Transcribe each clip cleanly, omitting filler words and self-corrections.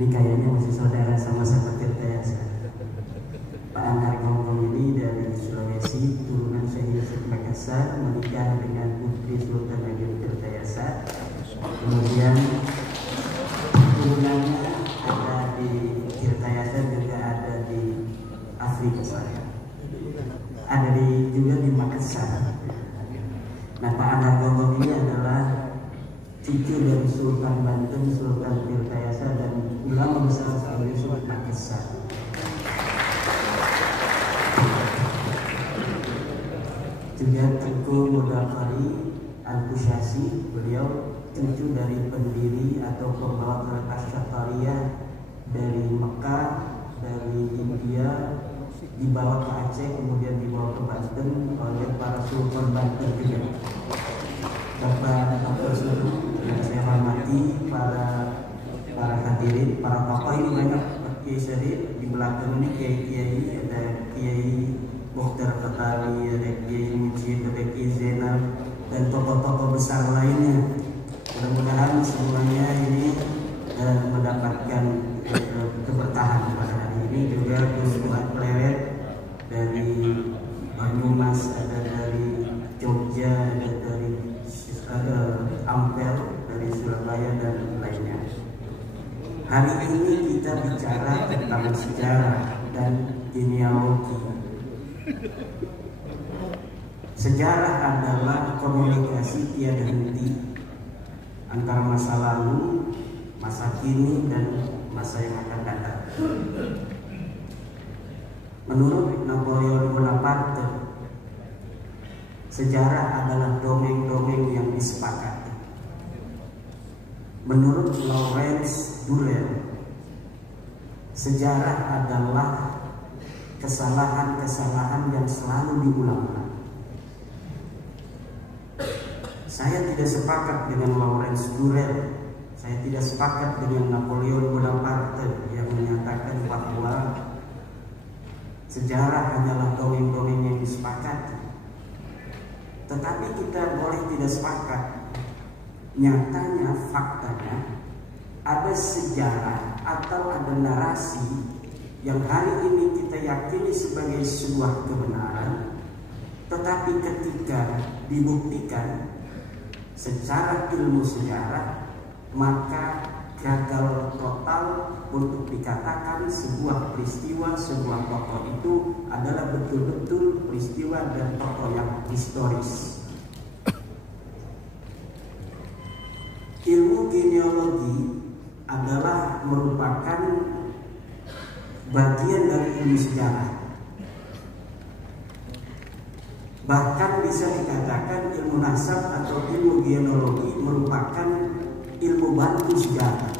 Ini kayaknya masih saudara sama seperti saya. Pak Anhar Gonggong ini dari Sulawesi, turunan Syekh Yusuf Makassar, menikah dengan Putri Sultan Ageng Tirtayasa. Kemudian turunannya ada di Tirtayasa, juga ada di Afrika Selatan, ada juga di Makassar. Nah, Pak Anhar Gonggong ini adalah cucu dari Sultan Banten, Sultan Tirtayasa, dan ulama besar sekali Sultan Makassar. Juga Tengku Mudafari Al-Kusyasi, beliau cucu dari pendiri atau pembawa kereta Syattariyah dari Mekah, dari India, dibawa ke Aceh, kemudian dibawa ke Banten oleh para Sultan Banten juga. Bapak Dr. Sulu yang saya hormati, para hadirin, para tokoh ini banyak, Kiai Syarif di belakang ini, kiai-kiai, ada Kiai Mukhtar Fatali, ada Kiai Mujib, ada Kiai Zainal, dan tokoh-tokoh besar lainnya. Mudah-mudahan semuanya ini mendapatkan keberkahan pada hari ini. Juga Gus Muhammad Pleret dari Banyumas, ada dari Jogja, ada dari Ampel, dari Surabaya, dan lainnya. Hari ini kita bicara tentang sejarah dan genealogi. Sejarah adalah komunikasi tiada henti antara masa lalu, masa kini, dan masa yang akan datang. Menurut Napoleon Bonaparte, sejarah adalah dongeng-dongeng yang disepakati. Menurut Lawrence Durrell, sejarah adalah kesalahan-kesalahan yang selalu diulang-ulang. Saya tidak sepakat dengan Lawrence Durrell. Saya tidak sepakat dengan Napoleon Bonaparte yang menyatakan bahwa sejarah hanyalah dongeng-dongeng yang disepakati. Tetapi kita boleh tidak sepakat. Nyatanya, faktanya, ada sejarah atau ada narasi yang hari ini kita yakini sebagai sebuah kebenaran, tetapi ketika dibuktikan secara ilmu sejarah, maka gagal total untuk dikatakan sebuah peristiwa, sebuah tokoh itu adalah betul-betul peristiwa dan tokoh yang historis. Ilmu genealogi adalah merupakan bagian dari ilmu sejarah. Bahkan bisa dikatakan ilmu nasab atau ilmu genealogi merupakan ilmu bantu sejarah.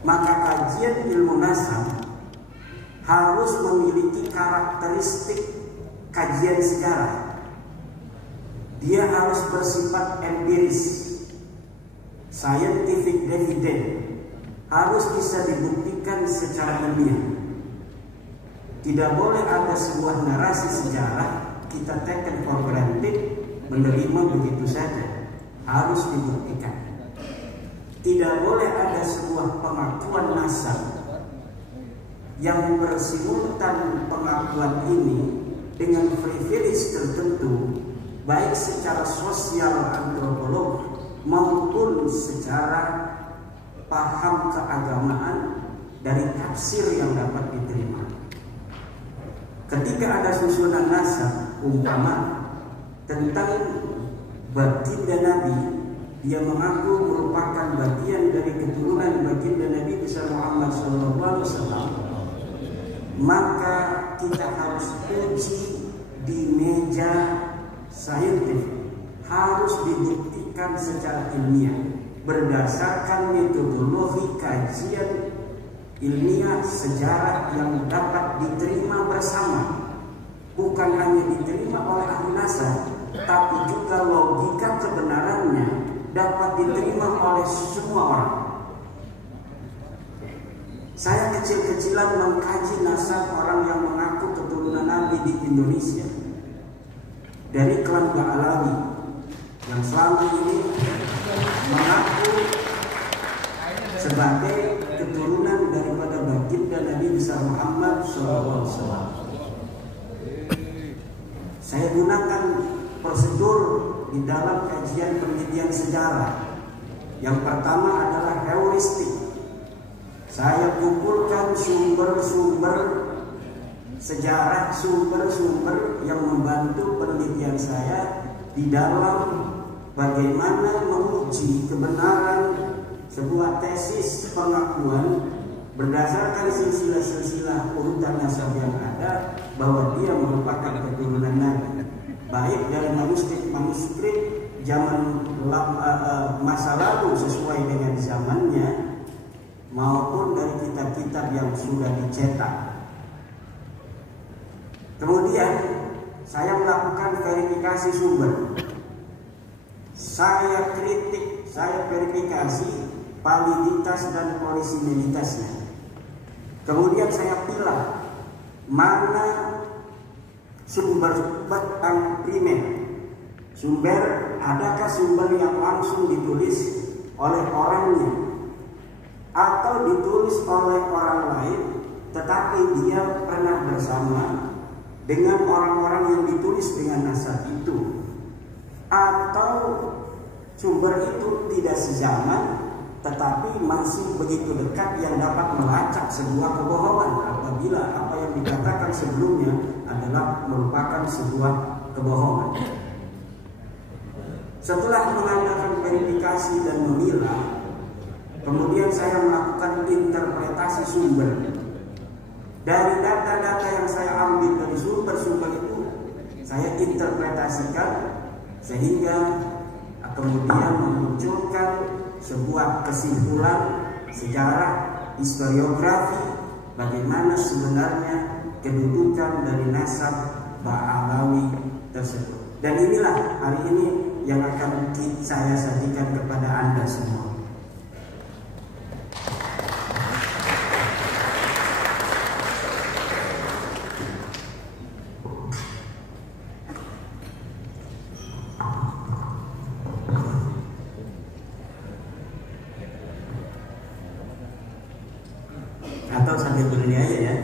Maka kajian ilmu nasab harus memiliki karakteristik kajian sejarah. Dia harus bersifat empiris, scientific evidence, harus bisa dibuktikan secara ilmiah. Tidak boleh ada sebuah narasi sejarah kita taken for granted, menerima begitu saja. Harus dibuktikan. Tidak boleh ada sebuah pengakuan nasab yang bersimultan pengakuan ini dengan privilege tertentu, baik secara sosial antropolog maupun secara paham keagamaan dari tafsir yang dapat diterima. Ketika ada susunan nasab umpama tentang baginda Nabi, dia mengaku merupakan bagian dari keturunan baginda Nabi besar Muhammad SAW, maka kita harus uji di meja saintifik, harus dibuktikan secara ilmiah berdasarkan metodologi kajian ilmiah sejarah yang dapat diterima bersama, bukan hanya diterima oleh ahli nasab, tapi juga logika kebenarannya dapat diterima oleh semua orang. Saya kecil-kecilan mengkaji nasab orang yang mengaku keturunan Nabi di Indonesia dari klan Ba'alawi yang selama ini mengaku sebagai besar Muhammad SAW. Saya gunakan prosedur di dalam kajian penelitian sejarah. Yang pertama adalah heuristik. Saya kumpulkan sumber-sumber sejarah, sumber-sumber yang membantu penelitian saya di dalam bagaimana menguji kebenaran sebuah tesis pengakuan berdasarkan silsilah-silsilah urutan nasab yang ada bahwa dia merupakan keturunan Nabi, baik dari manuskrip zaman masa lalu sesuai dengan zamannya maupun dari kitab-kitab yang sudah dicetak. Kemudian saya melakukan verifikasi sumber. Saya kritik, saya verifikasi validitas dan orisinilitasnya. Kemudian saya pilih mana sumber yang primer. Sumber, adakah sumber yang langsung ditulis oleh orangnya atau ditulis oleh orang lain tetapi dia pernah bersama dengan orang-orang yang ditulis dengan nasab itu, atau sumber itu tidak sezaman tetapi masih begitu dekat yang dapat melacak sebuah kebohongan apabila apa yang dikatakan sebelumnya adalah merupakan sebuah kebohongan. Setelah mengadakan verifikasi dan memilah, kemudian saya melakukan interpretasi sumber. Dari data-data yang saya ambil dari sumber-sumber itu, saya interpretasikan sehingga kemudian memunculkan sebuah kesimpulan sejarah historiografi bagaimana sebenarnya kedudukan dari nasab Ba'alawi tersebut. Dan inilah hari ini yang akan saya sajikan kepada Anda semua. Atau sambil berdiri aja ya.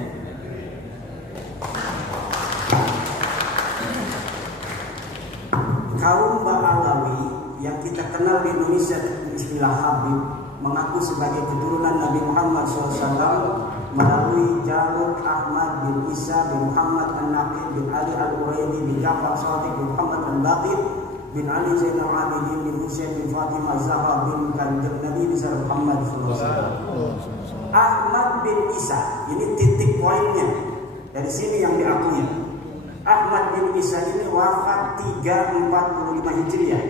Kaum Ba'alawi yang kita kenal di Indonesia istilah Habib mengaku sebagai keturunan Nabi Muhammad SAW melalui jalur Ahmad bin Isa bin Muhammad An-Naqib bin Ali Al-Uraidi bin Ja'far Shadiq bin Muhammad Al-Baqir bin Ali Zainal Abidin bin Husain bin Fatimah Zahra bin Kanjeng Nabi besar Muhammad SAW. Ahmad bin Isa, ini titik poinnya. Dari sini yang diakui. Ahmad bin Isa ini wafat 345 Hijriah.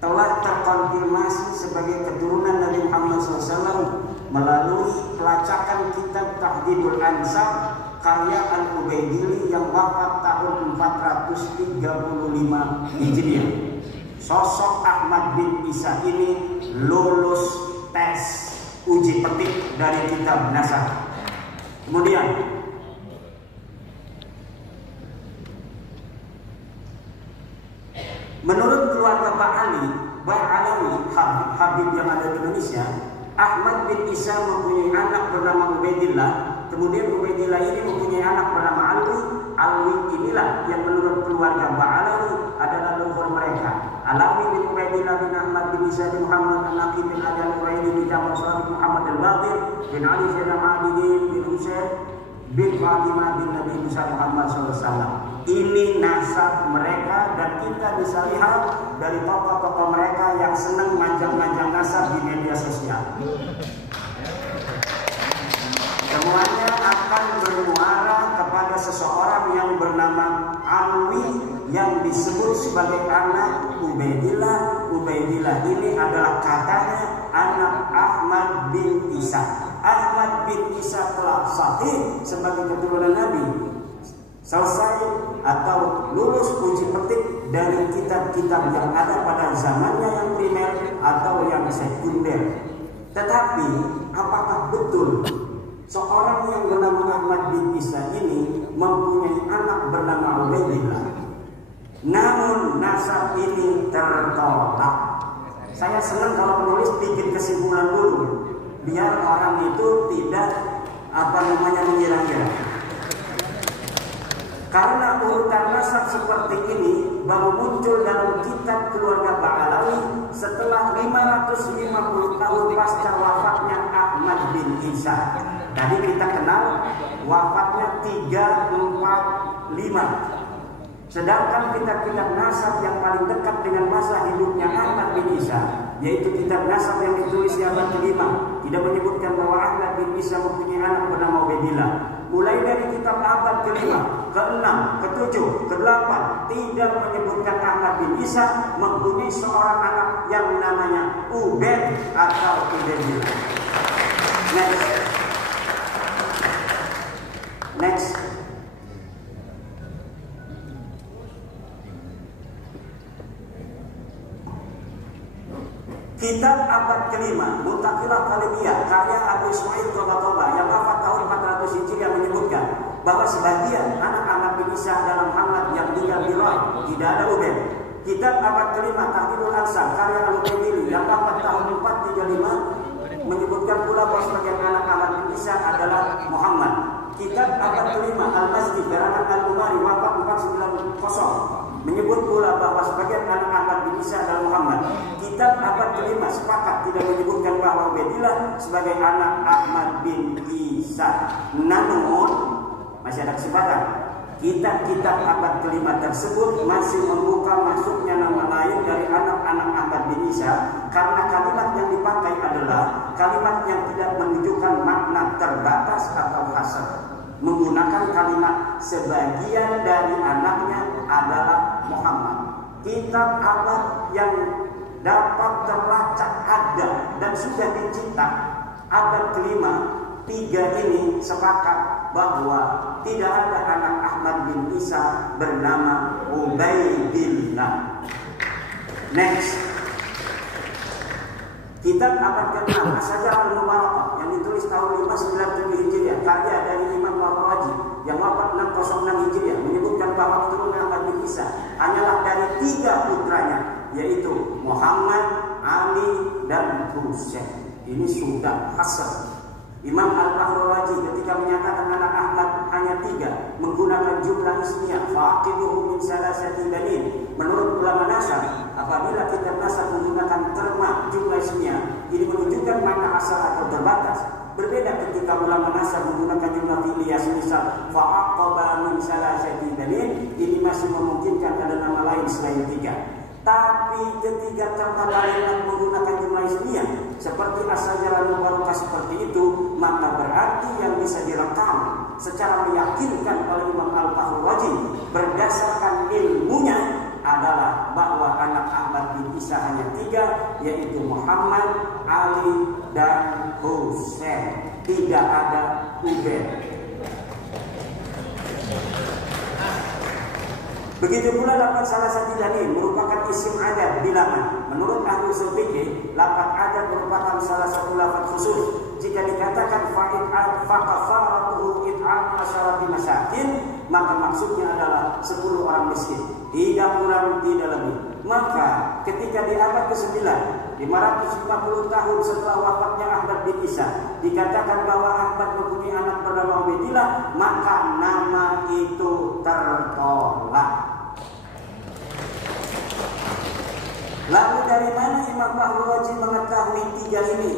Telah terkonfirmasi sebagai keturunan Nabi Muhammad SAW melalui pelacakan kitab Tahdidul Ansab karya Al-Ubaidili yang wafat tahun 435 Hijriah. Sosok Ahmad bin Isa ini lulus tes uji petik dari kitab nasab. Kemudian menurut keluarga Ba'alawi, Habib yang ada di Indonesia, Ahmad bin Isa mempunyai anak bernama Ubaidillah. Kemudian Ubaidillah ini mempunyai anak bernama Alwi. Alwi inilah yang menurut keluarga Ba'alawi adalah leluhur mereka. Alawi bin Ubaidillah bin Ahmad bin Isa bin Muhammad An-Naqib bin Ali Al-Uraidi bin Ja'far Shadiq Muhammad Al-Baqir bin Ali Zainal Abidin bin Husain bin Fatimah bin Nabi besar Muhammad SAW. Ini nasab mereka dan kita bisa lihat dari tokoh-tokoh mereka yang senang manjang-manjang nasab di media sosial. Semuanya akan bermuara kepada seseorang yang bernama Alwi yang disebut sebagai anak Ubaidillah. Ubaidillah ini adalah katanya anak Ahmad bin Isa. Ahmad bin Isa telah sahih sebagai keturunan Nabi. Selesai atau lulus uji petik dari kitab-kitab yang ada pada zamannya yang primer atau yang sekunder. Tetapi apakah betul seorang yang bernama Ahmad bin Isa ini mempunyai anak bernama Ubaidillah? Namun nasab ini tertolak. Saya senang kalau penulis bikin kesimpulan dulu biar orang itu tidak mengira-ngira. Karena urutan nasab seperti ini baru muncul dalam kitab keluarga Ba'alawi setelah 550 tahun pasca wafatnya Ahmad bin Isa. Tadi kita kenal wafatnya 345. Sedangkan kitab-kitab nasab yang paling dekat dengan masa hidupnya Ahmad bin Isa, yaitu kitab nasab yang ditulis di abad kelima, tidak menyebutkan bahwa Ahmad bin Isa mempunyai anak bernama Ubaidillah. Mulai dari kitab abad kelima, ke-6, ke-7, ke-8 tidak menyebutkan Ahmad bin Isa mempunyai seorang anak yang namanya Ubaid atau Ubaidillah. Next. Kitab abad kelima, Muntaqilah Talibiyah, karya Abu Ismail Toba yang wafat tahun 400 Hijriah menyebutkan bahwa sebagian anak Ahmad bin Isa adalah Muhammad yang tinggal di Roy, tidak ada Ubaid. Kitab abad kelima, Tahdhibul Ansar, karya Al-Ubaidili yang wafat tahun 435 menyebutkan pula bahwa sebagian anak Ahmad bin Isa adalah Muhammad. Kitab abad kelima, Al-Masjid, karangan Al-Umari, wafat 490 menyebut pula bahwa sebagian anak Ahmad bin Isa adalah Muhammad. Kitab abad kelima sepakat tidak menyebutkan bahwa Ubaidillah sebagai anak Ahmad bin Isa. Namun masih ada kesempatan. Kitab-kitab abad kelima tersebut masih membuka masuknya nama lain dari anak-anak Ahmad bin Isa karena kalimat yang dipakai adalah kalimat yang tidak menunjukkan makna terbatas atau hasar. Menggunakan kalimat sebagian dari anaknya adalah Muhammad. Kitab abad yang dapat terlacak ada dan sudah dicetak abad kelima, 3 ini sepakat bahwa tidak ada anak Ahmad bin Isa bernama Ubaidillah. Next. Kitab abad ke-6, As-Sajarah Al-Mubarakah yang ditulis tahun 597 Hijriah, karya dari Imam Al-Raji yang wafat 606 Hijriah menyebutkan bahwa keturunan Ahmad bin Isa hanyalah dari 3 putranya, yaitu Muhammad, Ali, dan Husain. Ini sudah hasr. Imam Al-Raji ketika menyatakan anak Ahmad hanya 3 menggunakan jumlah ismiyah, faqiduhu min salasati banin. Menurut ulama nasab, apabila kitab nasab menggunakan terma jumlah ismiyah, ini menunjukkan makna asal atau terbatas. Berbeda ketika ulama nasab menggunakan jumlah fi'liyah, misal fa'aqaba min salasati banin, ini masih memungkinkan ada nama lain selain 3. Tapi ketika terma kalimat menggunakan jumlah ismiyah seperti As-Sajarah Al-Mubarakah seperti itu, maka berarti yang bisa direkam secara meyakinkan oleh Imam Al-Raji berdasarkan ilmunya adalah bahwa anak Ahmad bin Isa hanya 3, yaitu Muhammad, Ali, dan Husain. Tidak ada Ubaid. Begitu pula lafaz salasati banin merupakan isim adad bilangan. Menurut ahli usul fikih, lafaz adad merupakan salah satu lafaz khusus. Jika dikatakan fa'id'ad faqafaratuhu id'am asyarati masakin, maka maksudnya adalah 10 orang miskin, tidak kurang tidak lebih. Maka ketika di abad ke-9, 550 tahun setelah wafatnya Ahmad bin Isa, dikatakan bahwa Ahmad mempunyai anak bernama Ubaidillah, maka nama itu tertolak. Lalu dari mana Imam Al-Raji mengetahui 3 ini?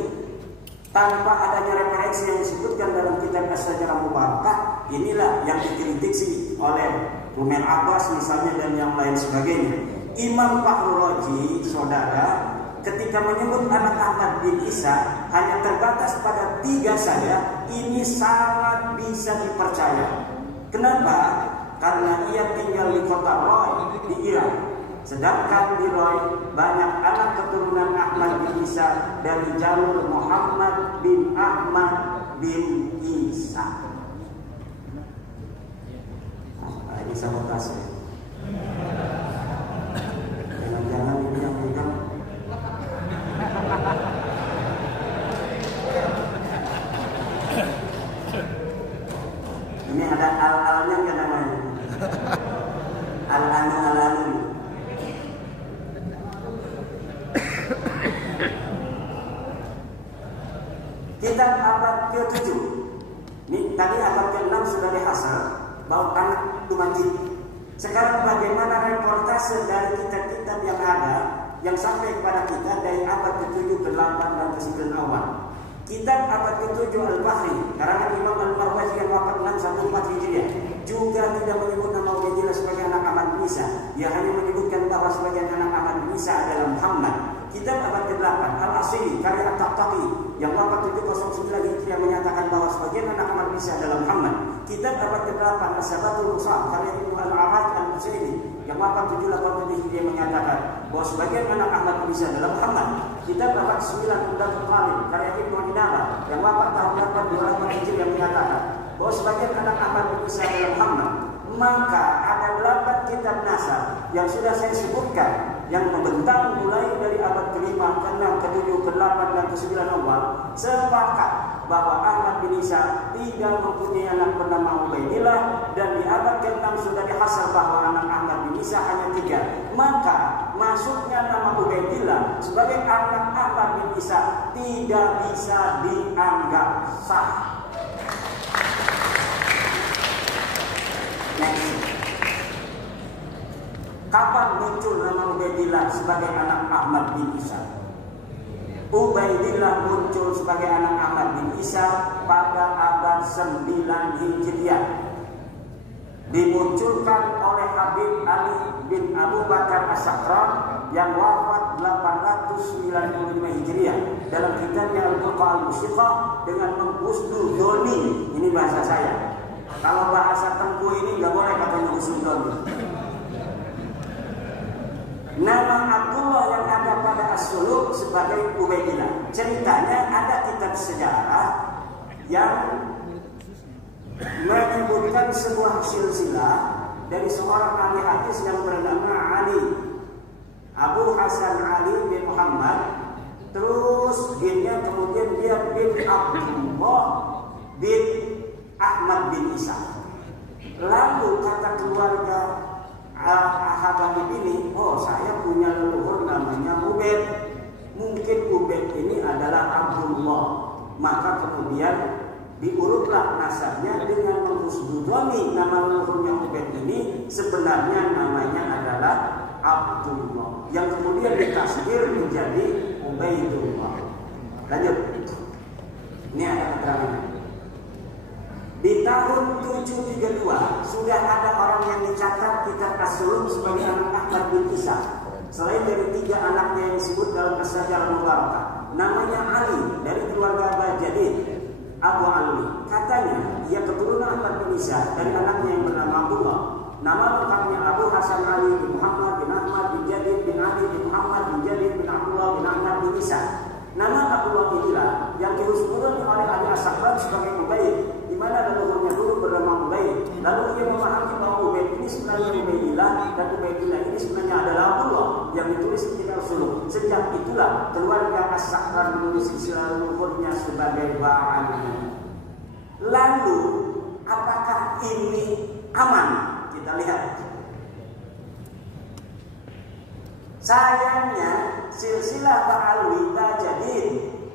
Tanpa adanya referensi yang disebutkan dalam kitab As-Sajarah Mubarakah, inilah yang dikritisi oleh Umar Abbas misalnya dan yang lain sebagainya. Imam Al-Raji, saudara, ketika menyebut anak Ahmad bin Isa hanya terbatas pada 3 saja, ini sangat bisa dipercaya. Kenapa? Karena ia tinggal di kota Roy di Irak. Sedangkan di Roy banyak anak keturunan Ahmad bin Isa dari jalur Muhammad bin Ahmad bin Isa. Ini sabotase. Jangan-jangan ini yang pegang. Ini ada al-alnya kan namanya. Al-anu. Kitab abad ke-7 Ini tadi abad ke-6 sudah dihasal bahwa anak itu mati. Sekarang bagaimana reportase dari kitab-kitab yang ada yang sampai kepada kita dari abad ke-7, ke-8 dan ke-9 awal. Kitab abad ke-7 Al-Bahri karangan Imam Al-Marwazi yang wafat 614 Hijriah juga tidak menyebut nama Ubaidillah sebagai anak Ahmad bin Isa. Dia hanya menyebutkan bahwa sebagai anak Ahmad bin Isa adalah Muhammad. Kitab abad ke-8 Al-Asili karya At-Taqtaqi yang wafat 709 Hijriah menyatakan bahwa sebagian anak Ahmad bin Isa adalah Muhammad. Kitab abad ke-8 As-Sabatul Rusal karya Ibnu Al-Araj Al-Husaini yang wafat 787 Hijriah menyatakan bahwa sebagian anak Ahmad bin Isa adalah Muhammad. Kitab abad 9 Umdatul Talib karya Ibnu Inaba yang wafat tahun 828 Hijriah menyatakan bahwa sebagian anak Ahmad bin Isa adalah Muhammad. Maka ada 8 kitab nasab yang sudah saya sebutkan yang membentang mulai dari abad ke-5, ke-6, ke-7, ke-8 dan ke-9 awal sepakat bahwa Ahmad bin Isa tidak mempunyai anak bernama Ubaidillah, dan di abad ke-6 sudah dihasal bahwa anak Ahmad bin Isa hanya 3. Maka masuknya nama Ubaidillah sebagai anak Ahmad bin Isa tidak bisa dianggap sah. Kapan muncul nama Ubaidillah sebagai anak Ahmad bin Isa? Ubaidillah muncul sebagai anak Ahmad bin Isa pada abad 9 Hijriah. Dimunculkan oleh Habib Ali bin Abu Bakar As-Sakran yang wafat 895 Hijriah dalam kitabnya Al-Buqa Al-Musiqah dengan menghusnul doni. Ini bahasa saya. Kalau bahasa Tengku ini nggak boleh katanya husnul doni. Nama Abdullah yang ada pada As-Suluk sebagai Ubaidillah. Ceritanya ada kitab sejarah yang menyebutkan sebuah silsilah dari seorang ahli hadis yang bernama Ali Abu Hasan Ali bin Muhammad. Terus binnya kemudian dia bin Abdullah bin Ahmad bin Isa. Lalu kata keluarga Habib ini, oh saya punya leluhur namanya Ubaid. Mungkin Ubaid ini adalah Abdullah. Maka kemudian diurutlah nasabnya dengan menghusnudoni nama leluhurnya Ubaid ini sebenarnya namanya adalah Abdullah, yang kemudian ditasghir menjadi Ubaidullah. Lanjut. Ini ada keterangan. Di tahun 732 sudah ada orang yang dicatat kitab As-Suluk sebagai anak Ahmad bin Isa. Selain dari 3 anaknya yang disebut dalam As-Sajarah Mubarakah, namanya Ali dari keluarga Bajadid Abu Alwi. Katanya ia keturunan Ahmad bin Isa dari anaknya yang bernama Abdullah. Nama lengkapnya Abu Hasan Ali bin Muhammad bin Ahmad bin Jadid bin Ali bin Muhammad bin Jadid bin Abdullah bin Ahmad bin Isa. Nama Abdullah inilah yang dihusnudoni oleh ahli As-Sakran sebagai Ubaid, di mana leluhurnya dulu bernama Ubaid. Lalu ia memahami bahwa Ubaid ini sebenarnya Ubaidillah dan Ubaidillah ini sebenarnya adalah Abdullah yang ditulis di kitab Suluk. Sejak itulah keluarga As-Sakran menulis silsilah leluhurnya sebagai Ba'ali. Lalu apakah ini aman? Kita lihat. Sayangnya silsilah Ba'alwi Bajadid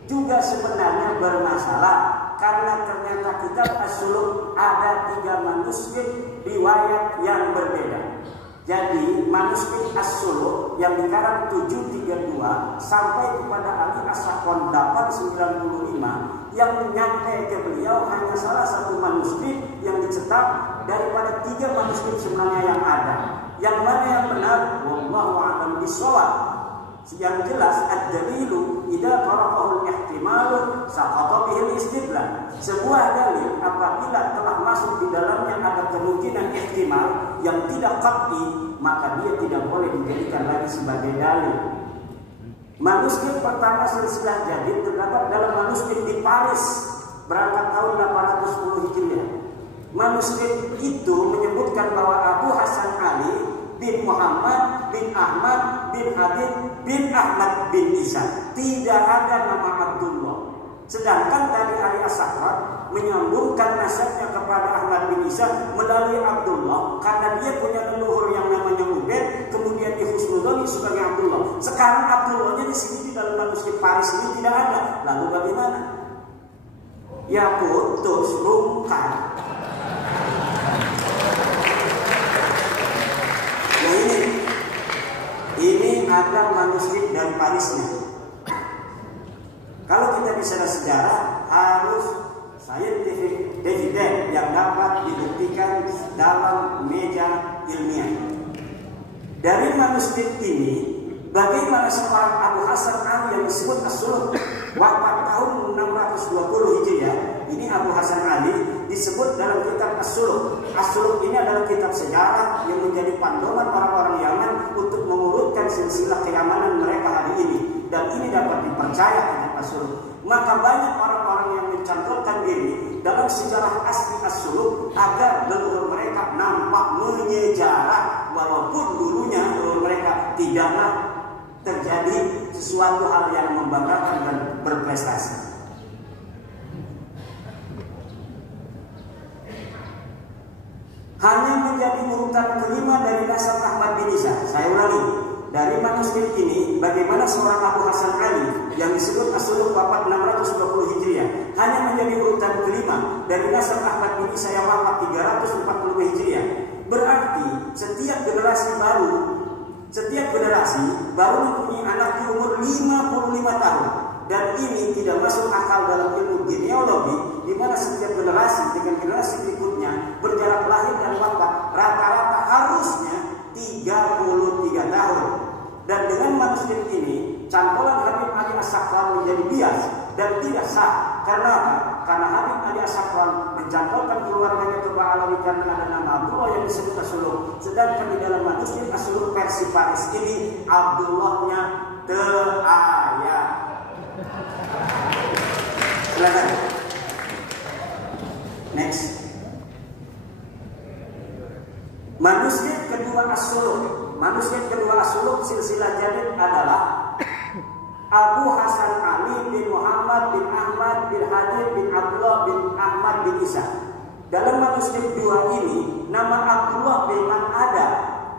juga sebenarnya bermasalah karena ternyata kitab As-Suluk ada 3 manuskrip riwayat yang berbeda. Jadi manuskrip As-Suluk yang dikarang 732 sampai kepada Ali As-Sakran 895 yang nyampe ke beliau hanya salah satu manuskrip yang dicetak daripada 3 manuskrip sebenarnya yang ada. Yang mana yang benar? Wallahu a'lam bishawab. Yang jelas ad-dalilu idza taraqahu al-ihtimalu saqata bihi al-istidlal. Sebuah dalil apabila telah masuk di dalamnya ada kemungkinan ihtimal yang tidak qat'i, maka dia tidak boleh dijadikan lagi sebagai dalil. Manuskrip pertama silsilah Jadid terdapat dalam manuskrip di Paris berangkat tahun 810 Hijriah. Manuskrip itu menyebutkan bahwa Abu Hasan Ali bin Muhammad bin Ahmad bin Habib bin Ahmad bin Isa, tidak ada nama Abdullah. Sedangkan dari Ali As-Sakran menyambungkan nasabnya kepada Ahmad bin Isa melalui Abdullah karena dia punya leluhur yang namanya Ubaid, kemudian dihusnudoni sebagai Abdullah. Sekarang Abdullahnya di sini di dalam manuskrip Paris ini tidak ada. Lalu bagaimana? ya putus rungkat. Nah ini ada manuskrip dari Parisnya. Kalau kita bicara sejarah, harus scientific evidence yang dapat dibuktikan dalam meja ilmiah. Dari manuskrip ini, bagaimana seorang Abu Hasan Ali yang disebut As-Suluk, wafat tahun 620 Hijriah. Ini Abu Hasan Ali disebut dalam kitab As-Suluk. As-Suluk ini adalah kitab sejarah yang menjadi panduan orang-orang Yaman untuk mengurutkan silsilah keamanan mereka hari ini. Dan ini dapat dipercaya dengan As-Suluk. Maka banyak orang-orang yang mencantumkan diri dalam sejarah asli As-Suluk agar leluhur mereka nampak menyejarah, walaupun dulunya leluhur mereka tidaklah terjadi sesuatu hal yang membanggakan dan berprestasi. Hanya menjadi urutan kelima dari nasab Ahmad bin Isa. Saya ulangi, dari manuskrip ini, bagaimana seorang Abu Hasan Ali yang disebut As-Suluk wafat 620 Hijriah hanya menjadi urutan kelima dari nasab Ahmad bin Isa yang wafat 340 Hijriah. Berarti setiap generasi baru mempunyai anak di umur 55 tahun. Dan ini tidak masuk akal dalam ilmu genealogi, di mana setiap generasi dengan generasi berikutnya berjarak lahir dan wafat rata-rata harusnya 33 tahun. Dan dengan manuskrip ini, campuran Habib Ali As-Sakran menjadi bias dan tidak sah. Karena apa? Karena Habib Ali As-Sakran mencampurkan keluarganya ke Ba'alawi karena ada nama Abdullah yang disebut As-Suluk. Sedangkan di dalam manuskrip As-Suluk versi Paris ini, Abdullahnya terayat. Silakan. Next. Manuskrip kedua As-Suluk silsilah jadid adalah Abu Hasan Ali bin Muhammad bin Ahmad bin Hadid bin Abdullah bin Ahmad bin Isa. Dalam manuskrip dua ini, nama Abdullah memang ada,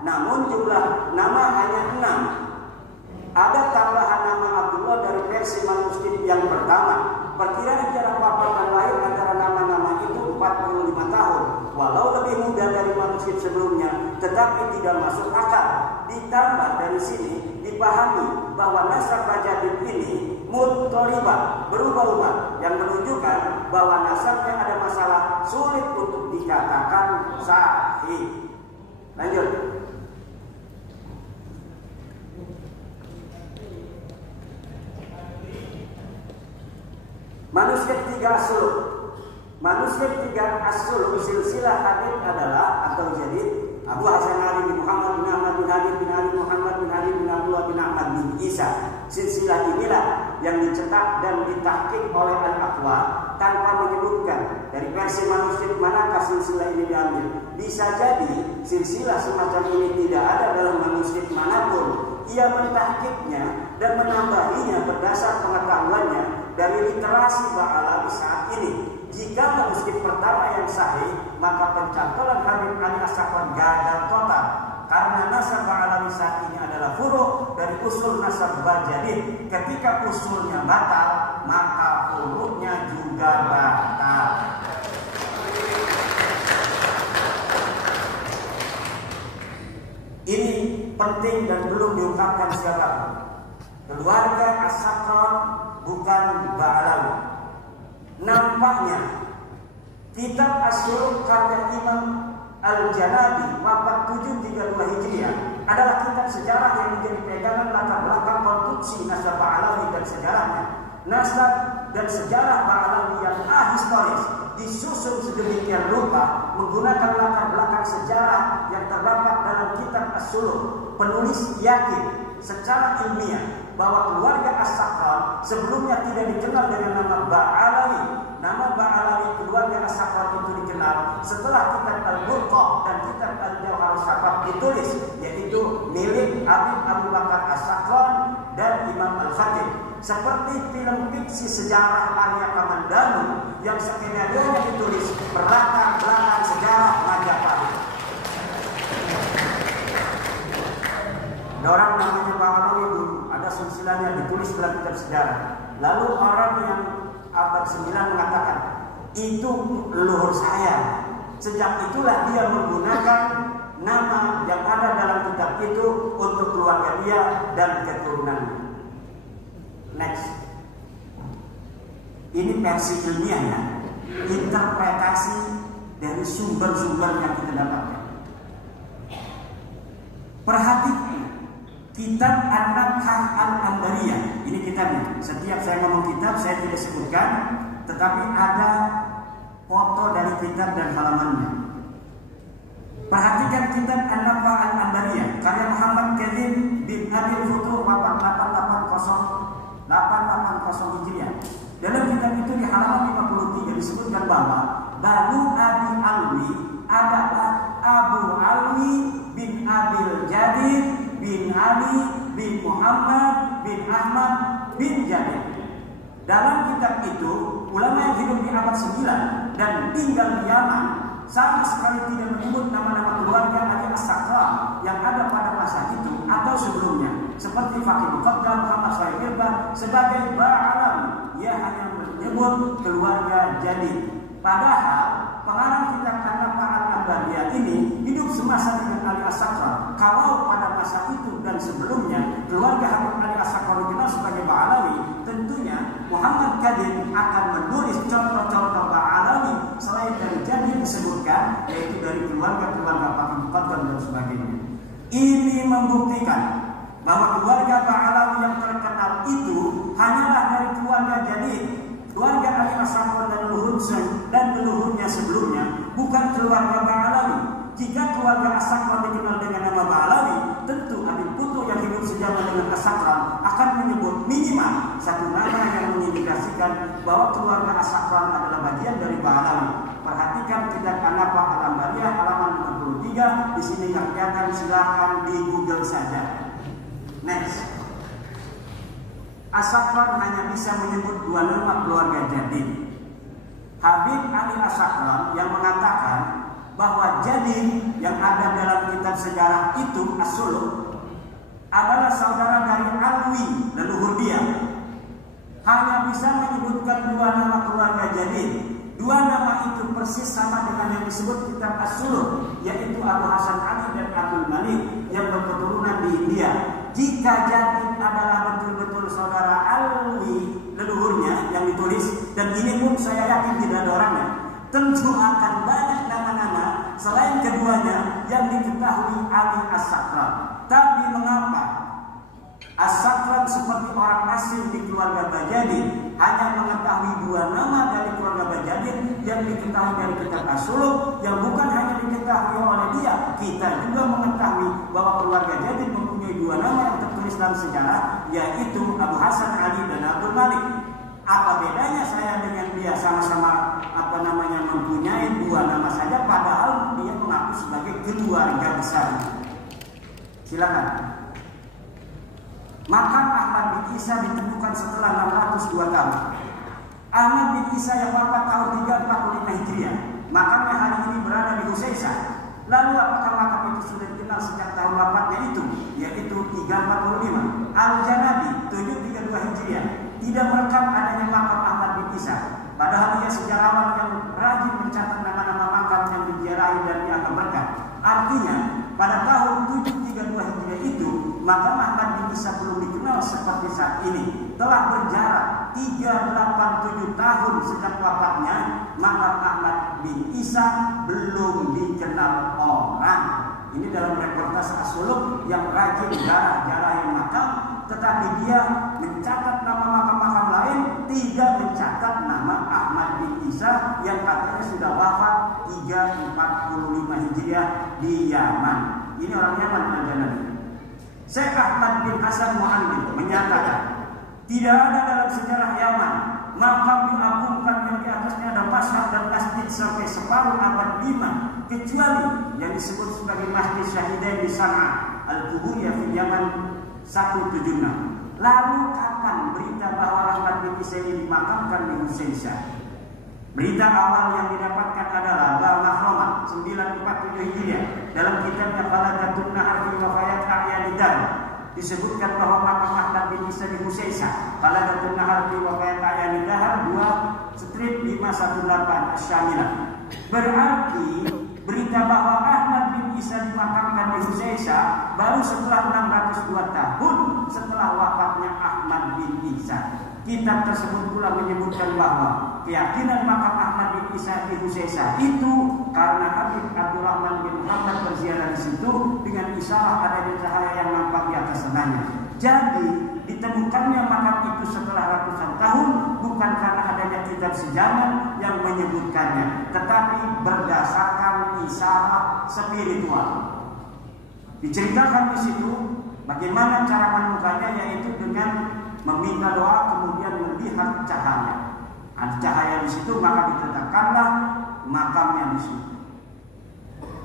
namun jumlah nama hanya 6. Ada tambahan nama Abdullah dari versi manuskrip yang pertama. Perkiraan jarak wafat dan lahir antara nama-nama itu 45 tahun. Walau lebih muda dari manuskrip sebelumnya, tetapi tidak masuk akal. Ditambah dari sini dipahami bahwa nasab Jadid ini muttoribah, berubah-ubah, yang menunjukkan bahwa nasabnya ada masalah, sulit untuk dikatakan sahih. Lanjut. Manuskrip 3 As-Suluk silsilah hadits adalah atau jadid Abu Hasan Ali bin Muhammad bin Ahmad bin Hadid bin Ali Muhammad bin Hadid bin Abdullah bin Ahmad bin Isa. Silsilah inilah yang dicetak dan ditahqiq oleh Al-Aqwa tanpa menyebutkan dari versi manuskrip manakah silsilah ini diambil. Bisa jadi silsilah semacam ini tidak ada dalam manuskrip manapun. Ia mentahqiqnya dan menambahinya berdasar pengetahuannya dari literasi Ba'alawi saat ini. Jika manuskrip pertama yang sahih, maka pencantuman Habib Ali As-Sakran gagal total. Karena nasab Ba'alawi saat ini adalah furu' dari usul nasab Jadid. Ketika usulnya batal, maka furu'nya juga batal. Ini penting dan belum diungkapkan siapapun. Keluarga As-Sakran bukan Ba'alawi. Nampaknya kitab As-Suluk karya Imam Al-Janabi wafat 732 Hijriah adalah kitab sejarah yang menjadi pegangan latar belakang konstruksi nasab Ba'alawi dan sejarahnya. Nasab dan sejarah Ba'alawi yang ahistoris disusun sedemikian rupa menggunakan latar belakang sejarah yang terdapat dalam kitab As-Suluk. Penulis yakin secara ilmiah bahwa keluarga As-Sakran sebelumnya tidak dikenal dengan nama Ba'alawi. Nama Ba'alawi keluarga As-Sakran itu dikenal setelah kitab Al-Burqa dan kitab Al-Jawhar-Syafaq ditulis, yaitu milik Habib Abu Bakar As-Sakran dan Imam Al-Khatib. Seperti film fiksi sejarah Arya Kamandanu yang skenario ditulis berlatar belakang sejarah Majapahit. Ada orang namanya Ba'alawi dulu, ada silsilahnya ditulis dalam kitab sejarah. Lalu orang yang abad 9 mengatakan, itu leluhur saya. Sejak itulah dia menggunakan nama yang ada dalam kitab itu untuk keluarga dia dan keturunannya. Next. Ini versi ilmiahnya, interpretasi dari sumber-sumber yang kita dapatkan. Perhatikan kitab An-Nabhah Al-Anbariyah. Ini kitabnya. Setiap saya ngomong kitab saya tidak sebutkan, tetapi ada foto dari kitab dan halamannya. Perhatikan kitab An-Nabhah Al-Anbariyah karya Muhammad Kadzim bin Abil Futuh 880 Hijriah. Dalam kitab itu di halaman 53 disebutkan bahwa Banu Abi Alwi adalah Abu Alwi bin Abil Jadid bin Ali bin Muhammad bin Ahmad bin Jadid. Dalam kitab itu, ulama yang hidup di abad 9 dan tinggal di Yaman sama sekali tidak menyebut nama-nama keluarga Ali As-Sakram yang ada pada masa itu atau sebelumnya, seperti Fakih Muqaddam Muhammad Shalih Mirbah sebagai Ba'alam. Ia hanya menyebut keluarga Jadid. Padahal pengarang kitab An-Nabhah Al-Anbariyah ini hidup semasa dengan Ali As-Sakram. Kalau pada masa itu dan sebelumnya keluarga Habib Ali As-Sakram dikenal sebagai Ba'alawi, tentunya Muhammad Kadzim akan menulis contoh-contoh Ba'alawi selain dari Jadid disebutkan, yaitu dari keluarga-keluarga Fakih Muqaddam dan sebagainya. Ini membuktikan bahwa keluarga Ba'alawi yang terkenal itu hanyalah dari keluarga Jadid, keluarga Ali As-Sakram dan leluhurnya sebelumnya, bukan keluarga Ba'alawi. Jika keluarga As-Sakram dikenal dengan nama Ba'alawi, tentu Habib Futuh yang hidup sejaman dengan As-Sakram akan menyebut minimal satu nama yang mengindikasikan bahwa keluarga As-Sakram adalah bagian dari Ba'alawi. Perhatikan kitab An-Nabhah Al-Anbariyah halaman 53. Di sini nggak kelihatan, silakan di Google saja. Next. As-Sakram hanya bisa menyebut dua nama keluarga Jadid. Habib Ali As-Sakram yang mengatakan bahwa Jadid yang ada dalam kitab sejarah itu As-Suluk adalah saudara dari Alwi, leluhur dia, hanya bisa menyebutkan dua nama keluarga Jadid. Dua nama itu persis sama dengan yang disebut kitab As-Suluk, yaitu Abu Hasan Ali dan Abdul Malik yang berketurunan di India. Jika Jadid adalah betul-betul saudara Alwi, leluhurnya yang ditulis, dan ini pun saya yakin tidak ada orangnya, tentu akan banyak nama-nama selain keduanya yang diketahui Ali As-Sakram. Tapi mengapa As-Sakram seperti orang asing di keluarga Bajadid hanya mengetahui dua nama dari keluarga Bajadid yang diketahui dari kitab As-Suluk, yang bukan hanya diketahui oleh dia, kita juga mengetahui bahwa keluarga Jadid mempunyai dua nama yang tertulis dalam sejarah, yaitu Abu Hasan Ali dan Abdul Malik. Apa bedanya saya dengan dia? Sama-sama mempunyai dua nama saja, padahal dia mengaku sebagai keluarga besar. Silakan. Makam Ahmad bin Isa ditemukan setelah 602 tahun. Ahmad bin Isa yang wafat tahun 345 Hijriah. Makamnya hari ini berada di Husaisah. Lalu apakah makam itu sudah dikenal sejak tahun wafatnya itu, yaitu 345? Al-Janabi 732 Hijriah tidak merekam adanya makam Ahmad bin Isa. Padahal dia sejarawan yang rajin mencatat nama-nama makam yang diziarahi dan dianggap berkah. Artinya, pada tahun 732 Hijriah itu, makam Ahmad bin Isa belum dikenal seperti saat ini. Telah berjarak 387 tahun sejak wafatnya, makam Ahmad bin Isa belum dikenal orang. Ini dalam reportase As-Suluk yang rajin jarah-jarahin makam, tetapi dia mencatat nama makam-makam lain, tidak mencatat nama Ahmad bin Isa yang katanya sudah wafat 345 Hijriah di Yaman. Ini orang Yaman aja. Syekh Ahmad bin Hasan Mu'andim menyatakan, tidak ada dalam sejarah Yaman makam diagungkan yang di atasnya ada mashhad dan masjid sampai separuh abad 5, kecuali yang disebut sebagai Masjid Syahidain di San'a Al-Quburiyah di Yaman 176. Lalu kapan berita bahwa Ahmad bin Isa ini dimakamkan di Husaisah? Berita awal yang didapatkan adalah Al-Mahramah 947 Hijriah dalam kitabnya Balaghatun Nahar fi Wafayat A'yanidar. Disebutkan bahwa makam Ahmad bin Isa di Husaisah. Balaghatun Nahar fi Wafayat A'yanidar 2/3 Street 518 Syamilah. Berarti berita bahwa Ahmad bin Isa dimakamkan di Huzaifa baru setelah 602 tahun setelah wafatnya Ahmad bin Isa. Kitab tersebut pula menyebutkan bahwa keyakinan makam Ahmad bin Isa di Huzaifa itu karena Habib Abdurrahman bin Muhammad berziarah di situ dengan isyarat adanya cahaya yang nampak di atas sananya. Jadi ditemukannya makam itu setelah ratusan tahun bukan karena adanya kitab sejarah yang menyebutkannya, tetapi berdasarkan isyarat spiritual. Diceritakan di situ bagaimana cara menemukannya, yaitu dengan meminta doa kemudian melihat cahaya. Ada cahaya di situ maka ditetapkanlah makamnya di situ.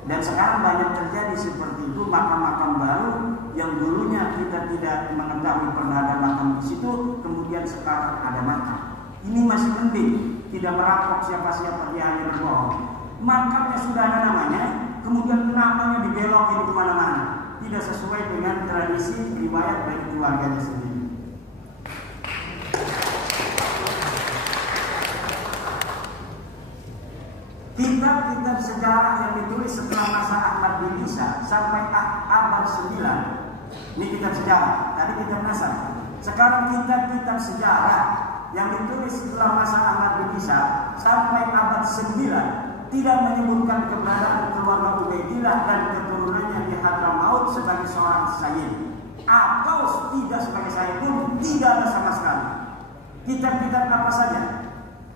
Dan sekarang banyak terjadi seperti itu, makam-makam baru yang dulunya kita tidak mengetahui pernah ada makam di situ, kemudian sekarang ada makam. Ini masih penting, tidak merampok siapa-siapa, dia hanya berbohong. Makamnya sudah ada namanya, kemudian namanya dibelokin kemana-mana, tidak sesuai dengan tradisi riwayat dari keluarganya sendiri. Kitab-kitab sejarah yang ditulis setelah masa Ahmad bin Isa sampai abad 9. Ini kitab sejarah, tadi kitab nasab. Sekarang kitab-kitab sejarah yang ditulis setelah masa Ahmad bin Isa sampai abad 9 tidak menyebutkan keberadaan keluarga Ubaidillah dan keturunannya di Hadramaut sebagai seorang sayyid, atau tidak sebagai sayyid pun tidak ada sama sekali. Kitab-kitab apa saja?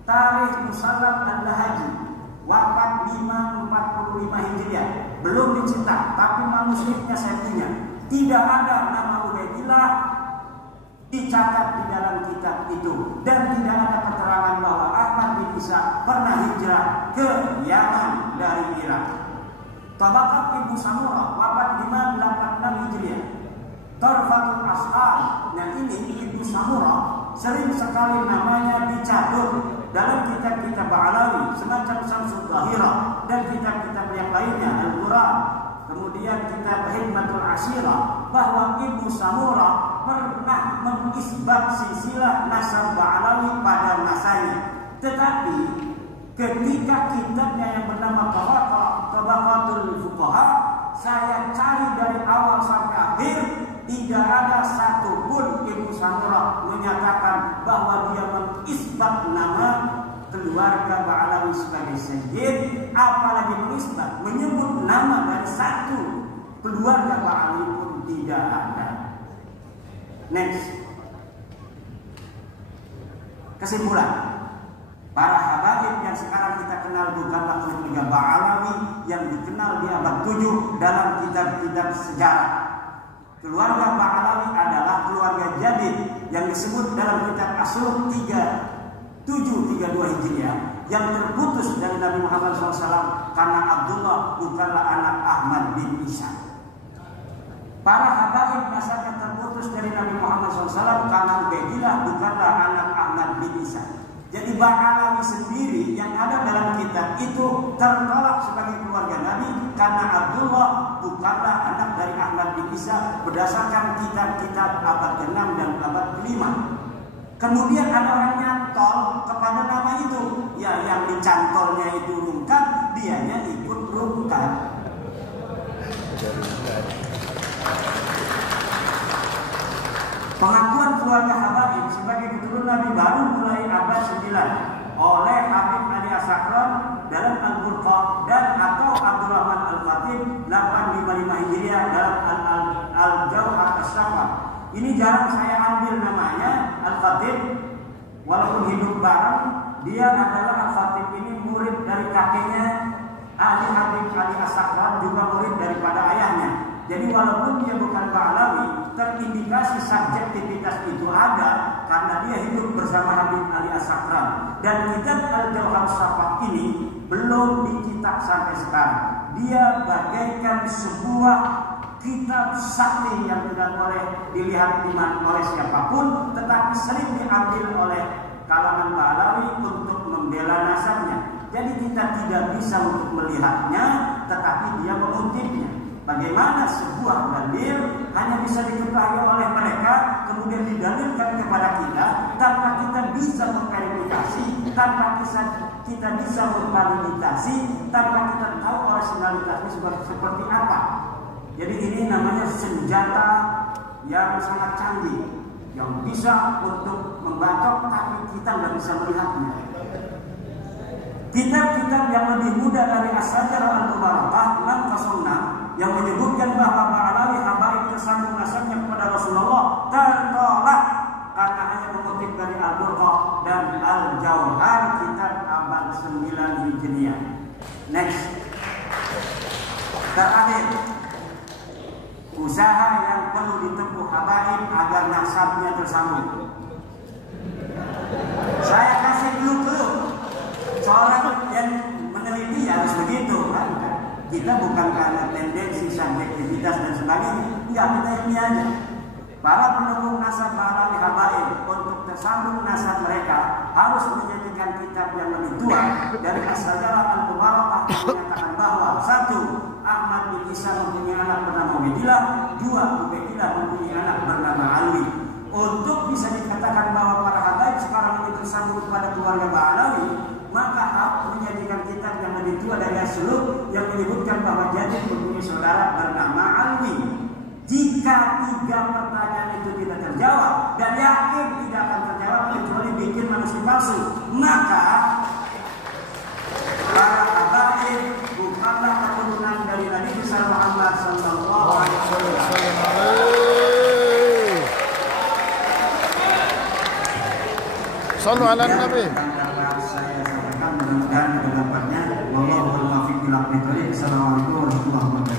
Tarikh Musallaf Al-Lahaji wafat 545 Hijriah, belum dicetak, tapi manuskripnya saya punya. Tidak ada nama Ubaidillah dicatat di dalam kitab itu, dan tidak ada keterangan bahwa Ahmad bin Isa pernah hijrah ke Yaman dari Irak. Tabaqat Ibnu Samurah wafat 586 Hijriah. Tarfatul Ashar, nah ini Ibnu Samurah sering sekali namanya dicatur dalam kitab-kitab Ba'alawi semacam Syamsul Zahirah dan kitab-kitab yang lainnya, Al-Quran, kemudian kitab Hikmatul Ashirah, bahwa Ibnu Samurah pernah mengisbat silsilah nasab Ba'alawi pada masanya. Tetapi ketika kitabnya yang bernama Tabaqatul Fuqaha saya cari dari awal sampai akhir, tidak ada satupun Ibnu Samurah menyatakan bahwa dia mengisbat nama keluarga Ba'alawi sebagai sayyid, apalagi mengisbat menyebut nama dari satu keluarga Ba'alawi pun tidak ada. Next, kesimpulan. Para habaib yang sekarang kita kenal bukanlah keluarga Ba'alawi yang dikenal di abad 7 dalam kitab-kitab sejarah. Keluarga Ba'alawi adalah keluarga Jadid yang disebut dalam kitab Asyur 3732 Hijriah yang terputus dari Nabi Muhammad SAW karena Abdullah bukanlah anak Ahmad bin Isa. Para habaib nasabnya terputus dari Nabi Muhammad SAW karena Ubaidillah bukanlah anak Ahmad bin Isa. Jadi Ba'alawi sendiri yang ada dalam kitab itu tertolak sebagai keluarga Nabi karena Abdullah bukanlah anak dari Ahmad bin Isa berdasarkan kitab-kitab abad ke-6 dan abad ke-5. Kemudian ada orang nyantol kepada nama itu, ya yang dicantolnya itu rungkat, dianya ikut rungkat. Pengakuan keluarga habaib sebagai keturunan Nabi baru mulai abad 9 oleh Habib Ali As-Sakran dalam Al-Burqa dan atau Abdurrahman Al-Khatib 855 Hijriah dalam Al-Jauhar As-Syafa. Ini jarang saya ambil namanya Al-Khatib, walaupun hidup bareng. Dia adalah Al-Khatib ini murid dari kakeknya Ali Habib Ali As-Sakran, juga murid daripada ayahnya. Jadi walaupun dia bukan Ba'alawi, terindikasi subjektivitas itu ada karena dia hidup bersama Habib Ali As-Sakran. Dan kitab Al-Jauhar As-Syafa ini belum dicetak sampai sekarang. Dia bagaikan sebuah kitab sakti yang tidak boleh dilihat oleh siapapun, tetapi sering diambil oleh kalangan Ba'alawi untuk membela nasabnya. Jadi kita tidak bisa untuk melihatnya, tetapi dia mengutipnya. Bagaimana sebuah dalil hanya bisa diketahui oleh mereka, kemudian didalilkan kepada kita tanpa kita bisa memverifikasi tanpa kita bisa memvalidasi, tanpa kita tahu originalitasnya seperti apa. Jadi ini namanya senjata yang sangat canggih, yang bisa untuk membacok tapi kita nggak bisa melihatnya. Kitab-kitab yang lebih muda dari As-Sajarah Al-Mubarakah 606 yang menyebutkan bahwa Ba'alawi habaib tersambung nasabnya kepada Rasulullah tertolak karena hanya mengutip dari Al-Burqa dan Al-Jauhar kitab abad 9 Hijriah. Next. Terakhir, usaha yang perlu ditempuh habaib agar nasabnya tersambung. Saya kasih clue. Seorang yang meneliti harus begitu kan? Kita bukan karena tendensi, subjektivitas dan sebagainya. Enggak, kita ini aja. Para pendukung nasab Ba'alawi habaib untuk tersambung nasab mereka harus menjadikan kitab yang lebih tua dari As-Sajarah Al-Mubarakah yang menyatakan bahwa 1. Ahmad bin Isa mempunyai anak bernama Ubaidillah, 2. Ubaidillah mempunyai anak bernama Alwi. Untuk bisa dikatakan bahwa para habaib sekarang ini tersambung kepada keluarga Ba'alawi, maka menjadikan kitab yang lebih tua dari As-Suluk yang menyebutkan bahwa Jadid mempunyai saudara bernama Alwi. Jika 3 pertanyaan itu tidak terjawab dan yakin tidak akan terjawab kecuali bikin manusia palsu, maka para habaib bukanlah keturunan dari Nabi Muhammad sallallahu alaihi wasallam. Sallu ala Nabi. Dan kedapatnya wallahu a'lam bishawab. Assalamualaikum warahmatullahi wabarakatuh.